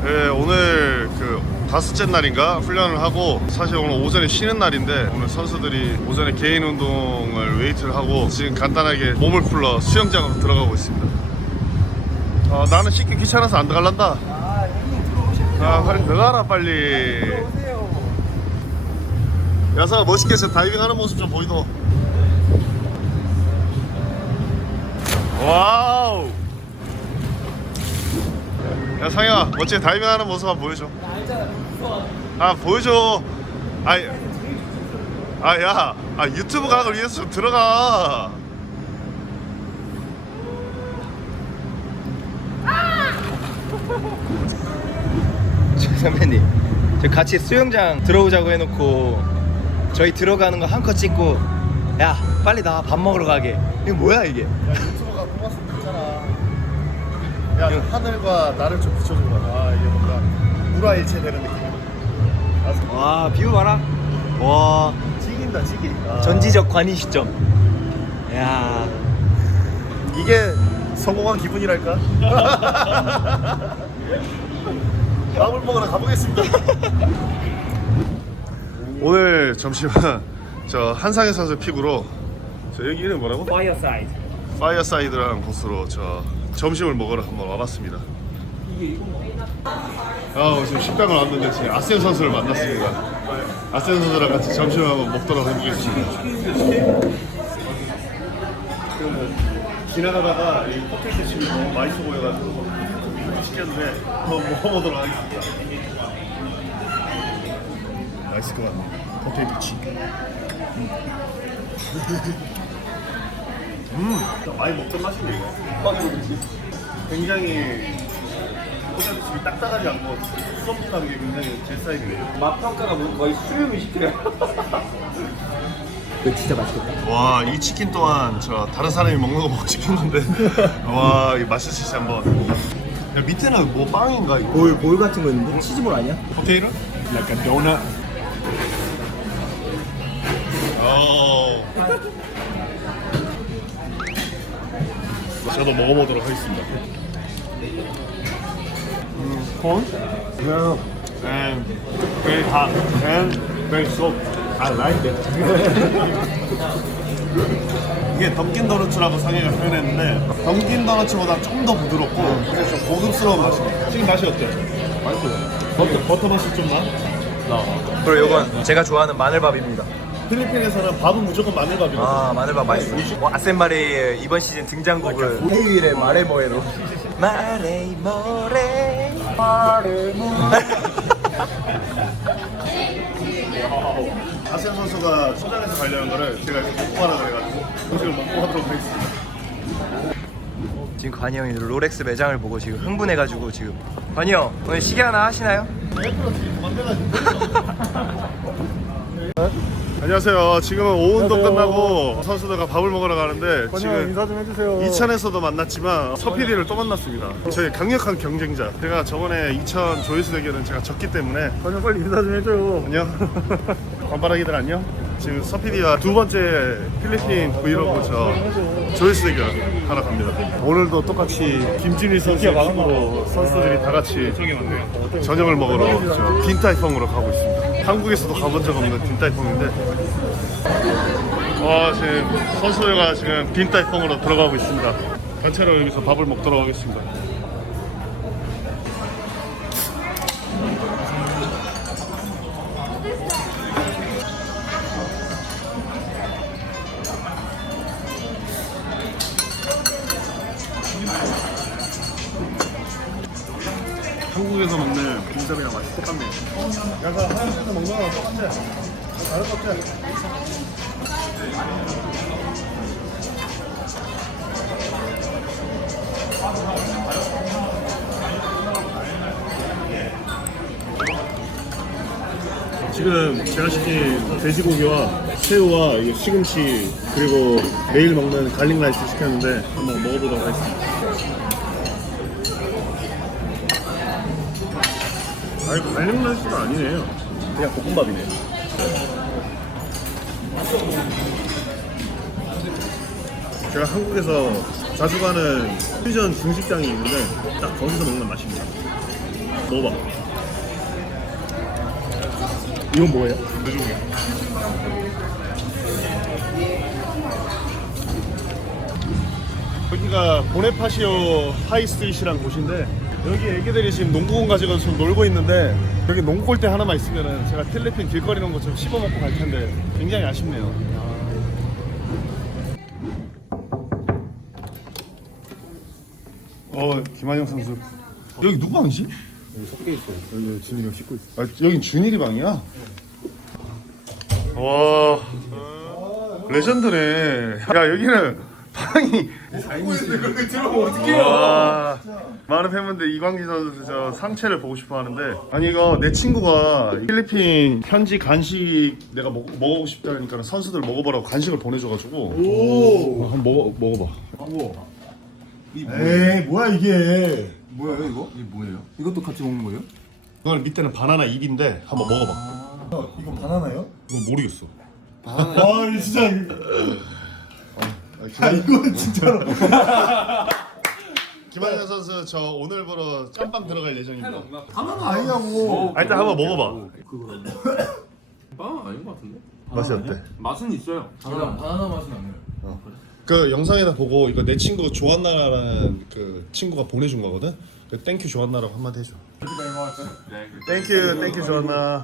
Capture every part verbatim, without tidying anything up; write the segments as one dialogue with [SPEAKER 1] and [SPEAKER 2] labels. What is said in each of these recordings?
[SPEAKER 1] 네, 오늘 그 다섯째 날인가 훈련을 하고 사실 오늘 오전에 쉬는 날인데 오늘 선수들이 오전에 개인 운동을 웨이트를 하고 지금 간단하게 몸을 풀러 수영장으로 들어가고 있습니다. 어, 나는 씻기 귀찮아서 안 들어갈란다.
[SPEAKER 2] 아, 형님 들어오십시오.
[SPEAKER 1] 아, 빨리 들어가라 빨리.
[SPEAKER 2] 들어오세요.
[SPEAKER 1] 야사 멋있게 저 다이빙하는 모습 좀 보이도. 와우. 야 상혁아 멋지게 다이빙하는 모습 한번 보여줘.
[SPEAKER 2] 나 알잖아. 무서워.
[SPEAKER 1] 아 보여줘. 아이 아야 아 유튜브 각을 위해서 좀 들어가.
[SPEAKER 2] 저 선배님, 저 같이 수영장 들어오자고 해놓고 저희 들어가는 거 한 컷 찍고 야 빨리 나 밥 먹으러 가게. 이거 뭐야 이게?
[SPEAKER 1] 야 유튜브가 뽑았으면 됐잖아. 야 하늘과 나를 좀 비춰줘봐. 아 이게 뭔가 물화일체 되는 느낌이야.
[SPEAKER 2] 와 뷰 봐라. 와
[SPEAKER 1] 찍인다 찍이. 아.
[SPEAKER 2] 전지적 관이 시점. 야
[SPEAKER 1] 이게 성공한 기분이랄까? 밥을 먹으러 가보겠습니다. 오늘 점심은 저 한상현 선수 픽으로 저 여기 이름 뭐라고?
[SPEAKER 2] 파이어사이드.
[SPEAKER 1] 파이어사이드라는 곳으로 저 점심을 먹으러 한번 와봤습니다. 아 지금 식당을 왔는데 지금 아센 선수를 만났습니다. 아센 선수랑 같이 점심을 한번 먹도록 해보겠습니다. 지나가다가 이 포테이토 칩이 너무 맛있어 보여가지고 시켰는데 한번 먹어보도록 하겠습니다. 나이스 그만 포테이토 칩. 음, 많이 먹던 맛인데 이거. 굉장히 포테이토 칩이 딱딱하지 않고 썸썸한 게 굉장히 제 스타일이에요.
[SPEAKER 2] 맛평가가 뭐 거의 수렴을 시켜요. 이거 진짜 맛있겠다.
[SPEAKER 1] 와, 이 치킨 또한 저 다른 사람이 먹는 거 보고 시킨 건데 와, 이 맛있을지 한번. 야, 밑에는 뭐 빵인가 이거?
[SPEAKER 2] 볼, 볼 같은 거 있는데? 치즈볼 아니야?
[SPEAKER 1] 포테이토?
[SPEAKER 3] like a donut.
[SPEAKER 1] 어. 저도 먹어보도록 하겠습니다. 음, corn?
[SPEAKER 3] No,
[SPEAKER 1] And very hot and very soft.
[SPEAKER 3] I like it.
[SPEAKER 1] 이게 던킨 도너츠라고 상해가 표현했는데 던킨 도너츠보다 좀 더 부드럽고 그래서 좀 고급스러운 맛입니다. 지금 맛이 어때? 맛있어요. 버터, 버터 맛이 좀 나? 나.
[SPEAKER 2] 그리고 이건 제가 좋아하는 마늘밥입니다.
[SPEAKER 1] 필리핀에서는 밥은 무조건 마늘밥이거든.
[SPEAKER 2] 아 마늘밥 맛있어. 뭐, 아센마레의 이번 시즌 등장곡을 토요일에 마레모에로 마레모레 마레모레.
[SPEAKER 1] 아세안 선수가 소장에서 가려는 거를 제가 이렇게 먹고 하라 그래가지고 음식을 먹고 하도록 하겠습니다.
[SPEAKER 2] 지금 관이 형이 롤렉스 매장을 보고 지금 흥분해가지고 지금 관이 형 오늘 시계 하나 하시나요?
[SPEAKER 1] 안녕하세요. 지금은 오운동 끝나고 선수들과 밥을 먹으러 가는데
[SPEAKER 3] 지금
[SPEAKER 1] 지금
[SPEAKER 3] 인사 좀 해주세요.
[SPEAKER 1] 이천에서도 만났지만 서피디를 또 만났습니다. 저희 강력한 경쟁자. 제가 저번에 이천 조회수 대결은 제가 졌기 때문에
[SPEAKER 3] 관영 빨리 인사 좀 해줘요.
[SPEAKER 1] 안녕. 관바라기들 안녕. 지금 서피디와 두 번째 필리핀 브이로그 저 조회수 대결 하러 갑니다. 오늘도 똑같이 김진일 선수의 픽으로 선수들이 다 같이 저녁을 먹으러 저 딘타이펑으로 가고 있습니다. 한국에서도 가본 적 없는 딘타이펑인데 와 지금 선수들과 지금 딘타이펑으로 들어가고 있습니다. 단체로 여기서 밥을 먹도록 하겠습니다. 한국에서 먹는 김밥이랑 맛이 똑같네요. 약간 한국에서 먹는 거랑 똑같아. 다른 것 같아. 지금 제가 시킨 돼지고기와 새우와 이게 시금치 그리고 매일 먹는 갈릭 라이스 시켰는데 한번 먹어보도록 하겠습니다. 아니 갈릭 라이스가 아니네요. 그냥 볶음밥이네요. 제가 한국에서 자주 가는 퓨전 중식당이 있는데 딱 거기서 먹는 맛입니다.
[SPEAKER 3] 먹어봐. 이건 뭐예요?
[SPEAKER 1] 돼지고기. 여기가 보네파시오 하이스트리트라는 곳인데 여기 애기들이 지금 농구공 가지고 좀 놀고 있는데 여기 농구 골대 하나만 있으면은 제가 필리핀 길거리 농구 좀 씹어먹고 갈 텐데 굉장히 아쉽네요. 어, 김한영 선수. 여기 누구 방이지?
[SPEAKER 3] 여기 섞여 있어요. 여기 준이가 씻고 있어.
[SPEAKER 1] 아, 여긴 준일이 방이야? 와, 레전드네. 야, 여기는 방이. 와, 많은 팬분들 이광기 선수 저 상체를 보고 싶어 하는데, 아니, 이거 내 친구가 필리핀 현지 간식 내가 먹, 먹어보고 싶다니까 선수들 먹어보라고 간식을 보내줘가지고.
[SPEAKER 3] 오.
[SPEAKER 1] 한번 먹어, 먹어봐.
[SPEAKER 3] 우와. 에이 뭐야 이게?
[SPEAKER 2] 뭐예요 이거? 이게 뭐예요?
[SPEAKER 3] 이것도 같이 먹는 거예요?
[SPEAKER 1] 이거는 밑에는 바나나 잎인데 한번 먹어봐.
[SPEAKER 3] 아, 이거 바나나요?
[SPEAKER 1] 이거 모르겠어.
[SPEAKER 3] 아 이거 진짜. 아 이거는 진짜로.
[SPEAKER 1] 김한현 선수 저 오늘부로 짬빵 들어갈 예정입니다.
[SPEAKER 3] 바나나 아니냐고.
[SPEAKER 1] 아, 일단 한번 먹어봐.
[SPEAKER 4] 빵 아닌 것 같은데?
[SPEAKER 1] 맛이 어때?
[SPEAKER 4] 맛은 있어요.
[SPEAKER 3] 바나나, 바나나 맛은 안 나요.
[SPEAKER 1] 그 영상에다 보고 이거 내 친구 조한나라는 그 친구가 보내준 거거든. 그 땡큐 조한나라고 한마디 해줘. 땡큐 땡큐 조한나.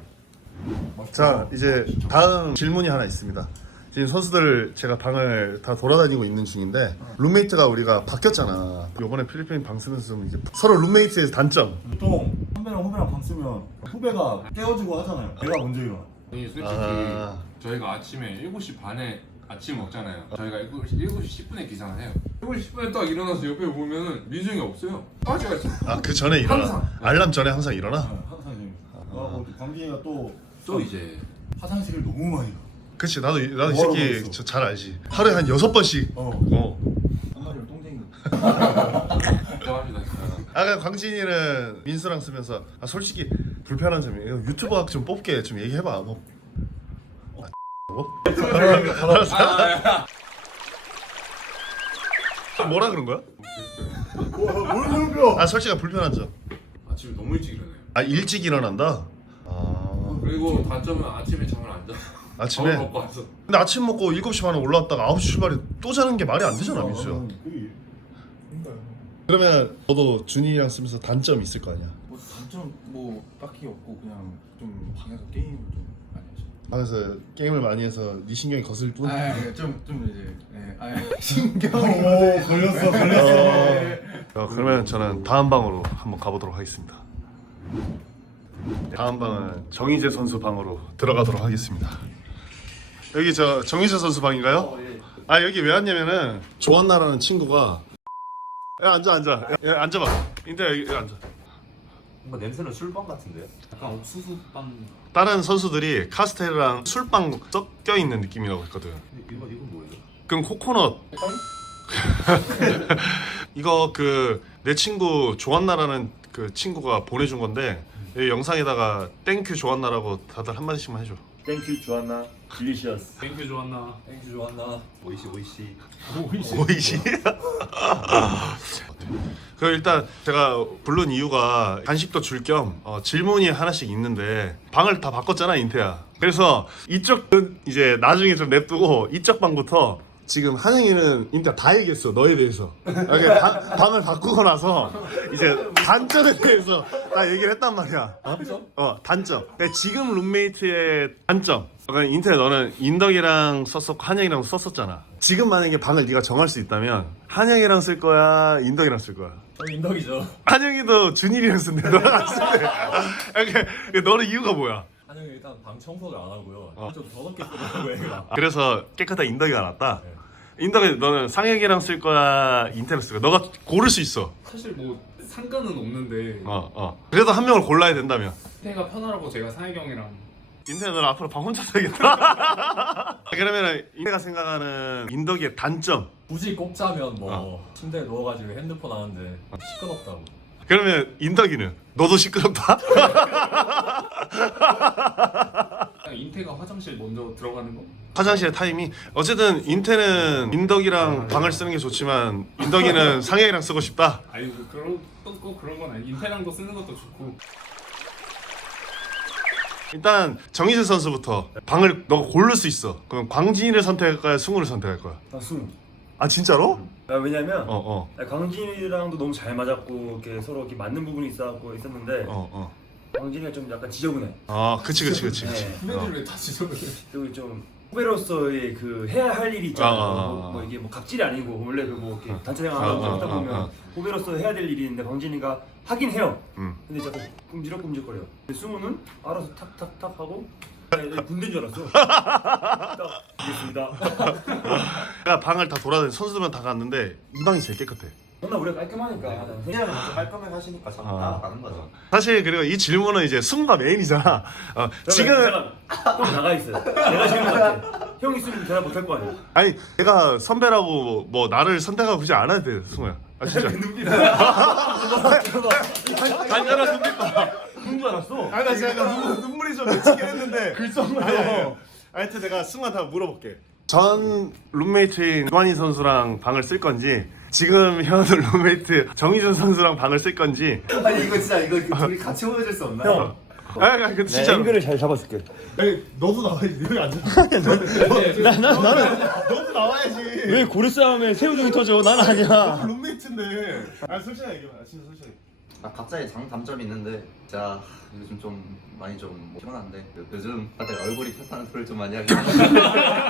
[SPEAKER 1] 자 이제 다음 질문이 하나 있습니다. 지금 선수들 제가 방을 다 돌아다니고 있는 중인데 룸메이트가 우리가 바뀌었잖아. 요번에 필리핀 방 쓰면서 좀 이제 서로 룸메이트의 단점.
[SPEAKER 3] 보통 선배랑 후배랑 방 쓰면 후배가 깨워주고 하잖아요. 내가 먼저 일어나.
[SPEAKER 4] 아니, 솔직히
[SPEAKER 1] 아.
[SPEAKER 4] 저희가 아침에 일곱 시 반에 아침 먹잖아요. 저희가 일곱 시 십 분에 기상을 해요. 일곱 시 십 분에 딱 일어나서 옆에 보면은 민중이 없어요. 빠지가 있어.
[SPEAKER 1] 아 그 전에 일어나.
[SPEAKER 4] 항상.
[SPEAKER 1] 알람 전에 항상 일어나.
[SPEAKER 3] 항상 재밌어. 아, 광진이가 또
[SPEAKER 4] 또 이제
[SPEAKER 3] 화장실을 너무 많이 가.
[SPEAKER 1] 그치 나도 이- 나도 이
[SPEAKER 3] 뭐하러
[SPEAKER 1] 새끼
[SPEAKER 3] 그랬어?
[SPEAKER 1] 저 잘 알지. 하루에 한 여섯 번씩.
[SPEAKER 3] 어.
[SPEAKER 1] 어.
[SPEAKER 3] 한마디로 똥쟁이.
[SPEAKER 4] 인정합니다.
[SPEAKER 1] 아까 광진이는 민수랑 쓰면서 아 솔직히 불편한 점이 이거 유튜버 좀 뽑게 좀 얘기해봐. 뭐. 뭐라 그런 거야?
[SPEAKER 3] 뭘 물어봐?
[SPEAKER 1] 아 솔직히 불편한 점.
[SPEAKER 4] 아침에 너무 일찍 일어나요.
[SPEAKER 1] 아 일찍 일어난다. 아
[SPEAKER 4] 그리고 단점은 아침에 잠을 안 자.
[SPEAKER 1] 아침에.
[SPEAKER 4] 밥을 먹고 와서.
[SPEAKER 1] 근데 아침 먹고 일곱 시 반에 올라왔다가 아홉 시 출발에 또 자는 게 말이 안 되잖아 민수야.
[SPEAKER 3] 그게 그러니까요.
[SPEAKER 1] 그러면 너도 준이랑 쓰면서 단점 있을 거 아니야?
[SPEAKER 5] 뭐 단점 뭐 딱히 없고 그냥 좀 방에서 게임을 좀 많이 하죠.
[SPEAKER 1] 방에서 게임을 많이 해서 네 신경이 거슬 뿐.
[SPEAKER 5] 아좀좀 이제 예, 아
[SPEAKER 3] 오 걸렸어 걸렸어.
[SPEAKER 1] 어, 그러면 저는 다음 방으로 한번 가보도록 하겠습니다. 다음 방은 정희재 선수 방으로 들어가도록 하겠습니다. 여기 저 정희재 선수 방인가요? 아 여기 왜 왔냐면은 조한나라는 친구가 야 앉아 앉아 야 앉아봐. 인태 여기, 여기 앉아.
[SPEAKER 6] 뭔가 냄새는 술빵 같은데요? 약간 옥수수빵.
[SPEAKER 1] 다른 선수들이 카스텔이랑 술빵 섞여 있는 느낌이라고 했거든.
[SPEAKER 6] 이건 이건 뭐예요?
[SPEAKER 1] 그럼 코코넛. 이거 그 내 친구 조한나라는 그 친구가 보내준 건데 이 영상에다가 땡큐 조한나라고 다들 한 마디씩만 해줘.
[SPEAKER 3] 땡큐 조한나 딜리셔스.
[SPEAKER 4] 땡큐 좋았나?
[SPEAKER 6] 땡큐 좋았나? 오이시 오이시.
[SPEAKER 1] 오이시. 그 일단 제가 부른 이유가 간식도 줄 겸 어, 질문이 하나씩 있는데 방을 다 바꿨잖아 인태야. 그래서 이쪽은 이제 나중에 좀 냅두고 이쪽 방부터 지금 한영이는 인태 다 얘기했어 너에 대해서. 이렇게 방, 방을 바꾸고 나서 이제 단점에 대해서 다 얘기를 했단 말이야. 어, 어 단점. 근데 지금 룸메이트의 단점. 그러니까 인태 너는 인덕이랑 썼었고 한영이랑 썼었잖아. 지금 만약에 방을 네가 정할 수 있다면 한영이랑 쓸 거야 인덕이랑 쓸 거야?
[SPEAKER 6] 저는 인덕이죠.
[SPEAKER 1] 한영이도 준일이랑 쓴대 너랑 안 쓴대. 그러니까 너는 이유가 뭐야?
[SPEAKER 6] 한영이 일단 방 청소를 안 하고요.
[SPEAKER 1] 어.
[SPEAKER 6] 좀 더럽게 쓰더라고요 애가.
[SPEAKER 1] 그래서 깨끗한 인덕이가 낫다. 인덕이 너는 상혁이랑 쓸 거야 인태랑 쓸 거야? 너가 고를 수 있어.
[SPEAKER 4] 사실 뭐 상관은 없는데
[SPEAKER 1] 어 어. 그래도 한 명을 골라야 된다면.
[SPEAKER 4] 태가 편하라고 제가 사혜경 형이랑
[SPEAKER 1] 인태 너는 앞으로 방 혼자 살겠다. 그러면은 인태가 생각하는 인덕이의 단점.
[SPEAKER 6] 굳이 꼽자면 뭐
[SPEAKER 1] 어.
[SPEAKER 6] 침대에 누워가지고 핸드폰 하는데 시끄럽다고.
[SPEAKER 1] 그러면 인덕이는 너도 시끄럽다.
[SPEAKER 4] 그냥 인태가 화장실 먼저 들어가는 거?
[SPEAKER 1] 화장실의 타임이 어쨌든 인태는 인덕이랑 방을 쓰는 게 좋지만 인덕이는 상혁이랑 쓰고 싶다.
[SPEAKER 4] 아니 뭐 그런 꼭 그런 건 아니. 인테랑도 쓰는 것도 좋고.
[SPEAKER 1] 일단 정희재 선수부터 방을 너가 고를 수 있어. 그럼 광진이를 선택할 거야, 승우를 선택할 거야?
[SPEAKER 3] 나 승우.
[SPEAKER 1] 아 진짜로?
[SPEAKER 3] 아, 왜냐면
[SPEAKER 1] 어 어.
[SPEAKER 3] 아, 광진이랑도 너무 잘 맞았고 이렇게 서로 이렇게 맞는 부분이 있었고 있었는데
[SPEAKER 1] 어 어.
[SPEAKER 3] 광진이가 좀 약간 지저분해.
[SPEAKER 1] 아 그치 그치 그치 그치.
[SPEAKER 3] 네.
[SPEAKER 4] 후배들 왜 다 지적을 해?
[SPEAKER 3] 그리고 좀 후배로서의 그 해야 할 일이 있잖아요.
[SPEAKER 1] 아, 아, 아.
[SPEAKER 3] 뭐, 뭐 이게 뭐 갑질이 아니고 원래 그 뭐 이렇게 단체
[SPEAKER 1] 아,
[SPEAKER 3] 생활하고
[SPEAKER 1] 아,
[SPEAKER 3] 하다
[SPEAKER 1] 아,
[SPEAKER 3] 보면
[SPEAKER 1] 아.
[SPEAKER 3] 후배로서 해야 될 일이 있는데 광진이가 하긴 해요.
[SPEAKER 1] 음.
[SPEAKER 3] 근데 자꾸 끔지락끔지거려. 근데 승우는 알아서 탁탁탁 하고 아니, 아니, 군대인 줄 알았어. 딱 알겠습니다.
[SPEAKER 1] 그러니까 방을 다 돌아다니 선수들은 다 갔는데 이 방이 제일 깨끗해.
[SPEAKER 3] 맨날 우리가 깔끔하니까.
[SPEAKER 6] 그냥 먼저 깔끔하게 하시니까 자꾸
[SPEAKER 1] 아.
[SPEAKER 6] 따라가는 거죠.
[SPEAKER 1] 사실 그리고 이 질문은 이제 승우가 메인이잖아. 어,
[SPEAKER 3] 지금
[SPEAKER 1] 지금
[SPEAKER 3] 꼭 나가 있어요. 내가 질문 같아. 형 있으면 대답 못할 거 아니야.
[SPEAKER 1] 아니 내가 선배라고 뭐 나를 선택하고 굳이 안 해도 돼 승우야. 아 진짜. 간절한 눈빛 봐.
[SPEAKER 3] 그런 줄 알았어.
[SPEAKER 1] 아니 나 진짜 약간 눈물, 눈물이 좀 맺히긴 했는데 글썽거려. 하여튼 내가 승우한테 한번 물어볼게. 전 룸메이트인 유한희 선수랑 방을 쓸 건지 지금 현 룸메이트 정희준 선수랑 방을 쓸 건지.
[SPEAKER 6] 아니 이거 진짜 이거 둘이 같이 보여줄 수 없나요?
[SPEAKER 3] 형.
[SPEAKER 1] 아 근데 진짜
[SPEAKER 3] 앵글을 잘 잡아줄게.
[SPEAKER 1] 아니, 너도 나와야지. 여기 앉아.
[SPEAKER 3] 나, 나, 나는
[SPEAKER 1] 너도 나와야지.
[SPEAKER 3] 왜 고래 싸움에 새우등이 터져? 난 아니야.
[SPEAKER 1] 룸메이트인데. 아 솔직하게 얘기해. 진짜 솔직하게.
[SPEAKER 6] 아 갑자기 장단점이 있는데 진짜 요즘 좀 많이 좀 피곤한데 요- 요즘 다들 얼굴이 폈다는 소리를 좀 많이 하긴 하는데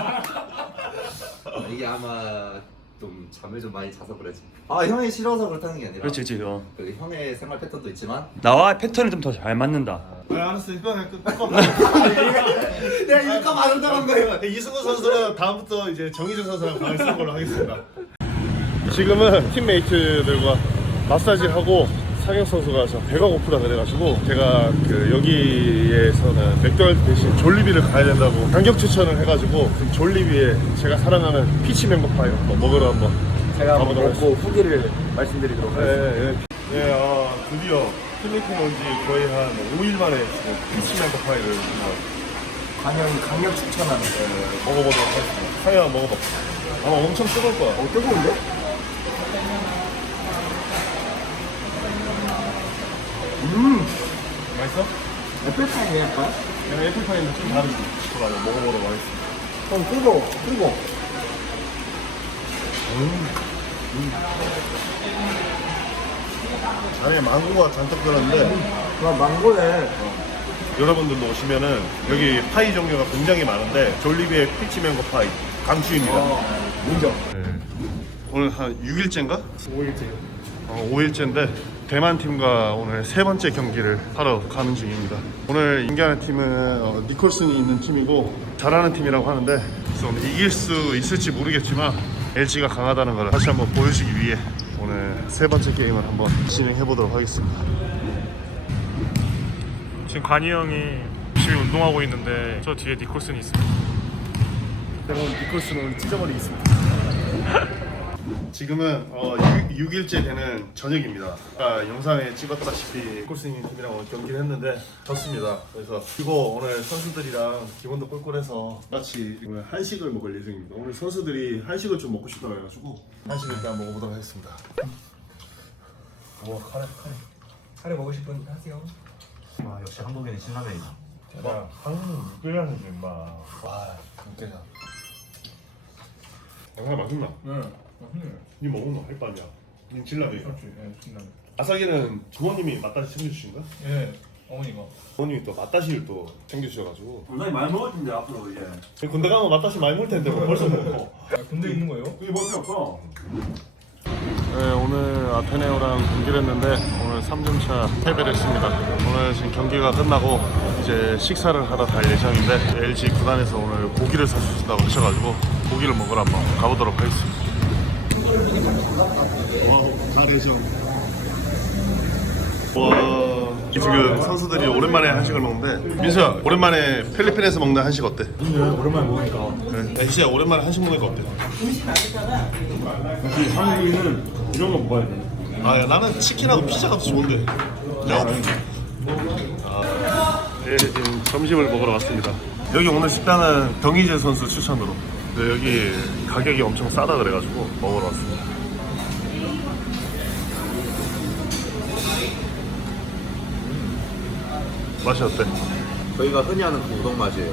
[SPEAKER 6] 이게 아마 좀 잠을 좀 많이 자서 그러지. 아 형이 싫어서 그렇다는 게 아니라
[SPEAKER 3] 그렇지, 그렇지. 어.
[SPEAKER 6] 그 형의 생활 패턴도 있지만
[SPEAKER 3] 나와 패턴이 좀 더 잘 맞는다.
[SPEAKER 1] 아 알았어. 이거 그냥 끝. 끝.
[SPEAKER 6] 내가 이거 말한다고 한 거예요.
[SPEAKER 1] 이승우 선수는 다음부터 이제 정희준 선수랑 방을 쓰는 걸로 하겠습니다. 지금은 팀메이트들과 마사지 하고 상혁 선수가 저 배가 고프다 그래가지고 제가 그 여기에서는 맥도날드 대신 졸리비를 가야 된다고 강력 추천을 해가지고 지금 졸리비에 제가 사랑하는 피치 맹고파이 한번 먹으러 한번
[SPEAKER 3] 제가
[SPEAKER 1] 가보도록
[SPEAKER 3] 먹고 후기를 말씀드리도록 하겠습니다.
[SPEAKER 1] 예, 예. 예, 아, 드디어 필리핀 온 지 거의 한 오 일 만에 지금 피치 맹고파이를 한번
[SPEAKER 3] 강력 강력 추천하는.
[SPEAKER 1] 예, 먹어보도록 하겠습니다. 상혁 한번 먹어봐. 아마 엄청 뜨거울 거야.
[SPEAKER 3] 어 뜨거운데? 음
[SPEAKER 1] 맛있어?
[SPEAKER 3] 애플파이네 약간.
[SPEAKER 1] 그냥 애플파이는 좀 다르지. 그거 먹어보도록 하겠습니다.
[SPEAKER 3] 형 뜨거 뜨거.
[SPEAKER 1] 안에 망고가 잔뜩 들었는데
[SPEAKER 3] 와 망고네.
[SPEAKER 1] 여러분들도 오시면은 여기 파이 종류가 굉장히 많은데 졸리비의 피치 맹고 파이 강추입니다.
[SPEAKER 3] 인정.
[SPEAKER 1] 네. 오늘 한 육 일째인가?
[SPEAKER 3] 오 일째.
[SPEAKER 1] 어, 오 일째인데 대만 팀과 오늘 세 번째 경기를 하러 가는 중입니다. 오늘 인기하는 팀은 어, 니콜슨이 있는 팀이고 잘하는 팀이라고 하는데 그래서 오늘 이길 수 있을지 모르겠지만 엘지가 강하다는 걸 다시 한번 보여주기 위해 오늘 세 번째 게임을 한번 진행해 보도록 하겠습니다. 지금 관이 형이 열심히 운동하고 있는데 저 뒤에 니콜슨이 있습니다. 여러분 니콜슨은 오늘 찢어버리겠습니다. 지금은 어, 육 일째 되는 저녁입니다. 아까 영상에 찍었다시피 니콜슨 팀이랑 오늘 경기를 했는데 졌습니다. 그래서 그리고 오늘 선수들이랑 기분도 꿀꿀해서 같이 오늘 한식을 먹을 예정입니다. 오늘 선수들이 한식을 좀 먹고 싶다고 해가지고 한식을 일단 먹어보도록 하겠습니다.
[SPEAKER 3] 와 카레 카레. 카레 먹고 싶은 하세요.
[SPEAKER 6] 아 역시 한국인은 신라면이다.
[SPEAKER 1] 와, 한국 육개장이 좀 마. 와,
[SPEAKER 3] 웃겨져.
[SPEAKER 1] 양말 맛있나?
[SPEAKER 5] 응.
[SPEAKER 1] 니 먹은 거할 바냐? 니 진라면.
[SPEAKER 5] 그렇지. 예, 신라면.
[SPEAKER 1] 아사기는 부모님이 맛다시 챙겨주신가?
[SPEAKER 5] 예, 어머니가.
[SPEAKER 1] 부모님이 또 맛다시를 또 챙겨주셔가지고
[SPEAKER 3] 굉장히 많이 먹을 텐데 앞으로 이제.
[SPEAKER 1] 군대 가면 맛다시 많이 먹을 텐데 뭐 벌써 먹고.
[SPEAKER 5] 아, 군대 있는 거예요?
[SPEAKER 3] 그게 뭐 필요 없어.
[SPEAKER 1] 네, 오늘 아테네오랑 경기를 했는데 오늘 삼 점차 패배를 했습니다. 오늘 지금 경기가 끝나고 이제 식사를 하러 갈 예정인데 엘지 구단에서 오늘 고기를 사주신다고 하셔가지고 고기를 먹으러 한번 가보도록 하겠습니다. 와, 가르정. 와, 지금 선수들이 오랜만에 한식을 먹는데 민수야, 오랜만에 필리핀에서 먹는 한식 어때?
[SPEAKER 3] 오랜만에 먹으니까.
[SPEAKER 1] 그래, 진짜 오랜만에 한식 먹는 거 어때?
[SPEAKER 3] 역시 한국인은 이런 거 먹어야 돼.
[SPEAKER 1] 아, 야, 나는 치킨하고 피자가 더 좋은데. 야, 아, 네, 지금 점심을 먹으러 왔습니다. 여기 오늘 식단은 경희재 선수 추천으로. 네, 여기 가격이 엄청 싸다 그래가지고 먹으러 왔습니다. 맛이 어때?
[SPEAKER 6] 저희가 흔히 하는 그 우동 맛이에요.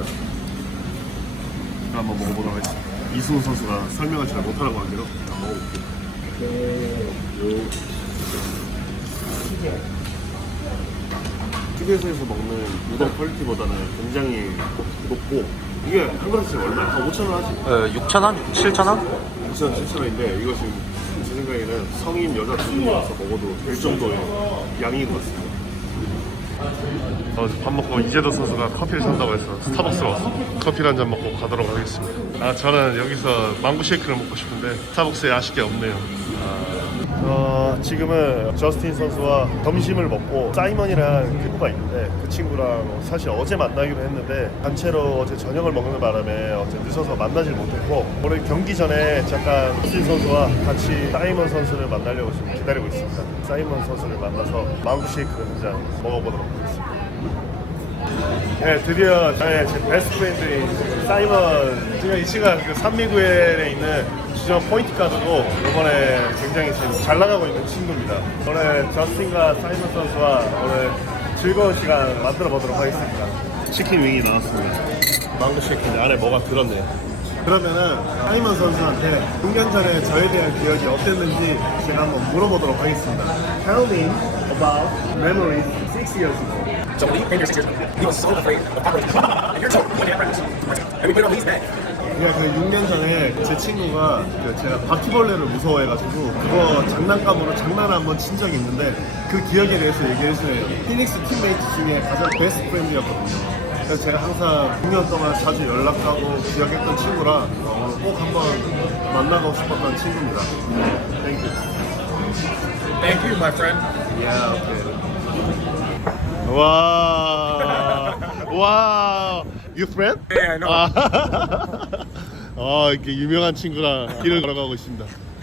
[SPEAKER 1] 한번 먹어보도록 하겠습니다. 이승우 선수가 설명을 잘 못하는 관계로 한번 먹어볼게요. 휴게소에서 먹는 우동 퀄리티보다는 굉장히 높고, 이게 한 그릇에 얼마야? 한 오천 원 하지?
[SPEAKER 2] 어, 육천 원? 칠천 원?
[SPEAKER 1] 육천 원, 칠천 원인데 이거 지금 제 생각에는 성인 여자 두 분이 와서 먹어도 될 정도의 양인 것 같습니다. 어, 밥 먹고 이재도 선수가 커피를 산다고 해서 스타벅스로 왔어. 커피를 한 잔 먹고 가도록 하겠습니다. 아, 저는 여기서 망고 쉐이크를 먹고 싶은데 스타벅스에 아쉽게 없네요. 아, 어, 지금은 저스틴 선수와 점심을 먹고 사이먼이랑 친구가 있는데 그 친구랑 사실 어제 만나기로 했는데 단체로 어제 저녁을 먹는 바람에 어제 늦어서 만나질 못했고, 오늘 경기 전에 잠깐 저스틴 선수와 같이 사이먼 선수를 만나려고 지금 기다리고 있습니다. 사이먼 선수를 만나서 망고 쉐이크를 한 잔 먹어보도록 하겠습니다. 네, 드디어 저의 제 베스트 프렌드인 사이먼, 지금 이 친구가 그 삼미구엘에 있는 주전 포인트 가드로 이번에 굉장히 지금 잘 나가고 있는 친구입니다. 오늘 저스틴과 사이먼 선수와 오늘 즐거운 시간 만들어 보도록 하겠습니다. 치킨 윙이 나왔습니다. 망고 쉐이크인데 안에 뭐가 들었네요. 그러면은 사이먼 선수한테 육 년 전에 저에 대한 기억이 어땠는지 제가 한번 물어보도록 하겠습니다. Tell me about memories six years ago.
[SPEAKER 7] So when you came here six years ago, he was so afraid of cockroaches. And you're told, one day at practice, and we put it on these bags.
[SPEAKER 1] 그러니까 그 육 년 전에 제 친구가 그 제가 바퀴벌레를 무서워해가지고 그거 장난감으로 장난을 한번 친 적이 있는데 그 기억에 대해서 얘기해주세요. 피닉스 팀메이트 중에 가장 베스트 프렌드였거든요. 그래서 제가 항상 육 년 동안 자주 연락하고 기억했던 친구라 오늘 꼭 한번 만나고 싶었던 친구입니다. Thank you.
[SPEAKER 7] Thank you, my friend.
[SPEAKER 1] Yeah, okay. 와, 와, you friend?
[SPEAKER 7] Yeah, I know.
[SPEAKER 1] 아, 아, 이렇게 유명한 친구랑 길을 걸어가고 있습니다.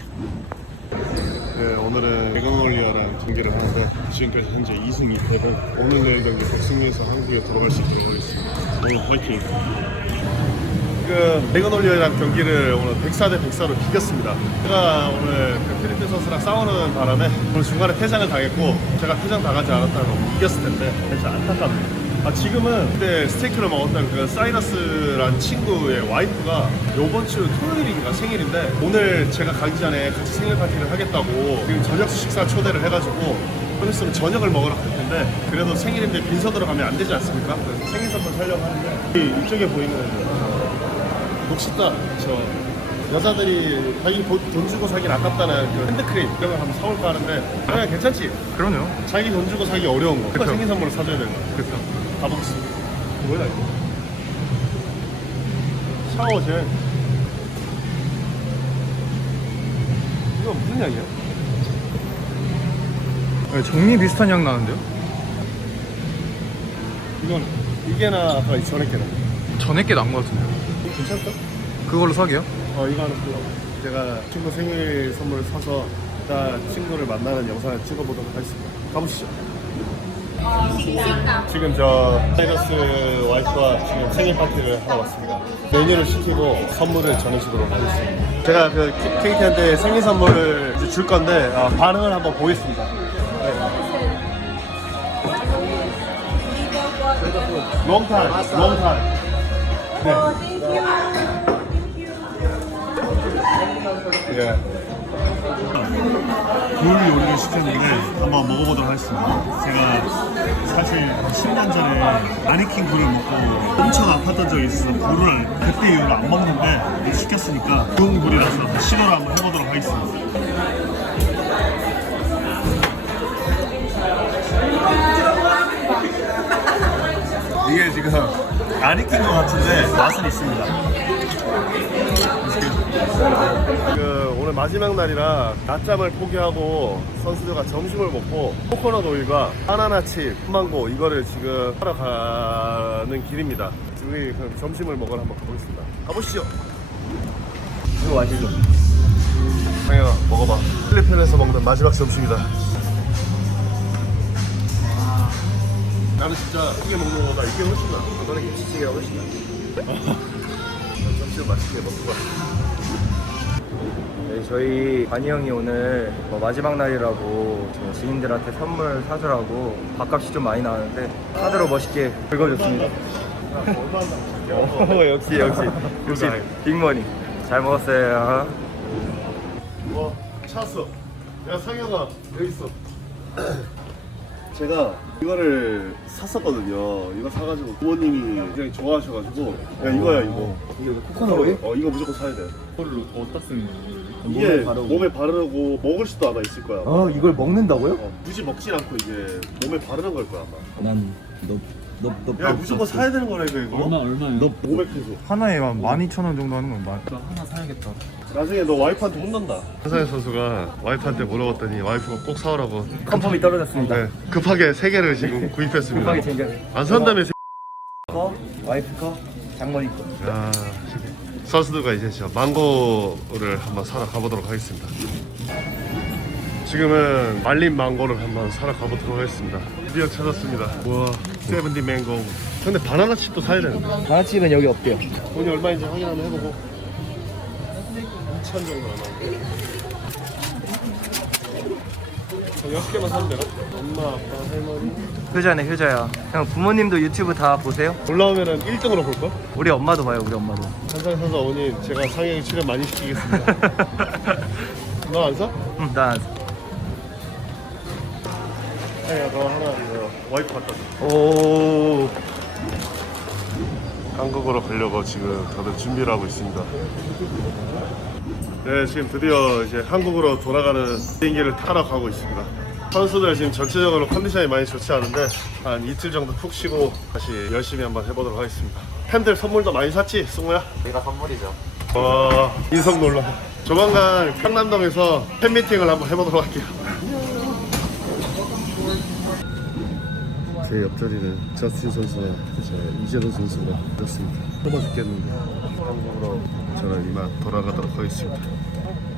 [SPEAKER 1] 네, 오늘은 메가놀리아랑 경기를 하는데 지금까지 현재 이 승 이 패로 오늘 내일 경기 백승에서 한국에 돌아갈 수 있게 되고 있습니다. 오늘 화이팅! 그 메가놀리아랑 경기를 오늘 백사 대 백사로 이겼습니다. 제가 오늘 그 필리핀 선수랑 싸우는 바람에 오늘 중간에 퇴장을 당했고, 제가 퇴장 당하지 않았다면 이겼을 텐데 진짜 안타깝네요. 아, 지금은 그때 스테이크를 먹었던 그 사이러스란 친구의 와이프가 요번 주 토요일인가 생일인데, 오늘 제가 가기 전에 같이 생일 파티를 하겠다고 지금 저녁 식사 초대를 해가지고 그랬으면 저녁을 먹으러 갈 텐데, 그래도 생일인데 빈손으로 가면 안 되지 않습니까? 그래서 생일 선물 사려고 하는데 이- 이쪽에 보이는 녹시다, 저 여자들이 자기 돈, 돈 주고 사긴 아깝다는 그 핸드크림 이런 걸 한번 사올까 하는데, 그냥 괜찮지?
[SPEAKER 5] 그럼요.
[SPEAKER 1] 자기 돈 주고 사기 어려운 거
[SPEAKER 5] 그쵸.
[SPEAKER 1] 생일 선물을 사줘야 되는 거.
[SPEAKER 5] 그렇죠.
[SPEAKER 1] 가보겠습니다. 뭐야 이거? 샤워젤. 이거 무슨 향이야?
[SPEAKER 5] 종이 비슷한 향 나는데요?
[SPEAKER 1] 이건 이게나 아까 이 전에 게나
[SPEAKER 5] 전에 게 나은 것 같은데요?
[SPEAKER 1] 괜찮다?
[SPEAKER 5] 그걸로 사게요?
[SPEAKER 1] 어, 이거 하나 불러. 제가 친구 생일 선물을 사서 이따 친구를 만나는 영상을 찍어보도록 하겠습니다. 가보시죠. 지금 저 사이러스 와이프와 지금 생일 파티를 하러 왔습니다. 메뉴를 시키고 선물을 전해주도록 하겠습니다. 제가 그 케- 케이티한테 생일 선물을 이제 줄 건데 어, 반응을 한번 보겠습니다. 네. Long time, long time. 네. 예. 굴 요리를 시켰는데 한번 먹어보도록 하겠습니다. 제가 사실 십 년 전에 마네킹 굴을 먹고 엄청 아팠던 적이 있어서 굴을 그때 이후로 안 먹는데 시켰으니까 좋은 굴이라서 시도를 한번 해보도록 하겠습니다. 이게 지금 안 익힌 것 같은데 맛은 있습니다. 그 오늘 마지막 날이라 낮잠을 포기하고 선수들과 점심을 먹고 코코넛 오일과 바나나칩, 망고 이거를 지금 하러 가는 길입니다. 우리 그럼 점심을 먹으러 한번 가보겠습니다. 가보시죠. 이거 마시죠. 상현아 먹어봐. 필리핀에서 먹는 마지막 점심이다. 나는 진짜 이게 먹는 거보다 이게 훨씬 나아. 이거는 김치찌개가 훨씬 나아. 점심 맛있게 먹고 가.
[SPEAKER 2] 네, 저희 관이 형이 오늘 뭐 마지막 날이라고 저 지인들한테 선물 사주라고 밥값이 좀 많이 나왔는데 카드로 멋있게 긁어줬습니다. 오, 역시 역시 역시 빅머니 잘 먹었어요.
[SPEAKER 1] 와, 찾았어. 야, 상혁아, 여기 있어. 제가 이거를 샀었거든요. 이거 사가지고 부모님이 굉장히 좋아하셔가지고 야, 이거야 이거.
[SPEAKER 2] 이거 코코넛 오일?
[SPEAKER 1] 어, 이거 무조건 사야 돼.
[SPEAKER 5] 이거를 어디다 쓰는 거예요?
[SPEAKER 1] 이게
[SPEAKER 2] 몸에 바르고.
[SPEAKER 1] 몸에 바르고 먹을 수도 아마 있을 거야. 아마.
[SPEAKER 2] 어, 이걸 먹는다고요?
[SPEAKER 1] 어, 굳이 먹진 않고 이게 몸에 바르는 걸 거야 아마.
[SPEAKER 2] 난너너너
[SPEAKER 1] 야, 무조건 사야 되는 거라니까 이거.
[SPEAKER 5] 얼마 얼마예요?
[SPEAKER 1] 너 오백 페소.
[SPEAKER 2] 하나에 한 만 이천 원 정도 하는 건 만.
[SPEAKER 5] 저 하나 사야겠다.
[SPEAKER 1] 나중에 너 와이프한테 혼난다. 한상현 선수가 와이프한테 물어봤더니 와이프가 꼭 사오라고.
[SPEAKER 2] 컨펌이 떨어졌습니다.
[SPEAKER 1] 네, 급하게 세 개를 지금 구입했습니다.
[SPEAKER 2] 급하게 챙겨.
[SPEAKER 1] 안 산다며. 세...
[SPEAKER 2] 거, 와이프 거, 장모님 거.
[SPEAKER 1] 야, 선수들과 이제 저 망고를 한번 사러 가보도록 하겠습니다. 지금은 말린 망고를 한번 사러 가보도록 하겠습니다. 드디어 찾았습니다. 우와, 세븐디 망고. 근데 바나나 칩도 사야 되는데.
[SPEAKER 2] 하나씩은 여기 없대요.
[SPEAKER 1] 돈이 얼마인지 확인 한번 해보고. 이천 정도 남았는데. 여섯 개만 사면 되나? 엄마, 아빠, 할머니.
[SPEAKER 2] 효자네 효자야. 형 부모님도 유튜브 다 보세요?
[SPEAKER 1] 올라오면은 일 등으로 볼까?
[SPEAKER 2] 우리 엄마도 봐요 우리 엄마도.
[SPEAKER 1] 한상현 선수 어머님, 제가 상영에 출연 많이 시키겠습니다. 너 안 사?
[SPEAKER 2] 응, 나
[SPEAKER 1] 야, 너 하나 이거 와이프 갖다 줘.
[SPEAKER 2] 오.
[SPEAKER 1] 한국으로 가려고 지금 다들 준비를 하고 있습니다. 네, 지금 드디어 이제 한국으로 돌아가는 비행기를 타러 가고 있습니다. 선수들 지금 전체적으로 컨디션이 많이 좋지 않은데 한 이틀 정도 푹 쉬고 다시 열심히 한번 해보도록 하겠습니다. 팬들 선물도 많이 샀지, 승우야?
[SPEAKER 6] 내가 선물이죠.
[SPEAKER 1] 와, 인성 놀라. 조만간 강남동에서 팬미팅을 한번 해보도록 할게요. 제 옆자리는 저스틴 선수와 저 이재도 선수가 앉았습니다. 뽑아 죽겠는데 한국으로 저는 이만 돌아가도록 하겠습니다.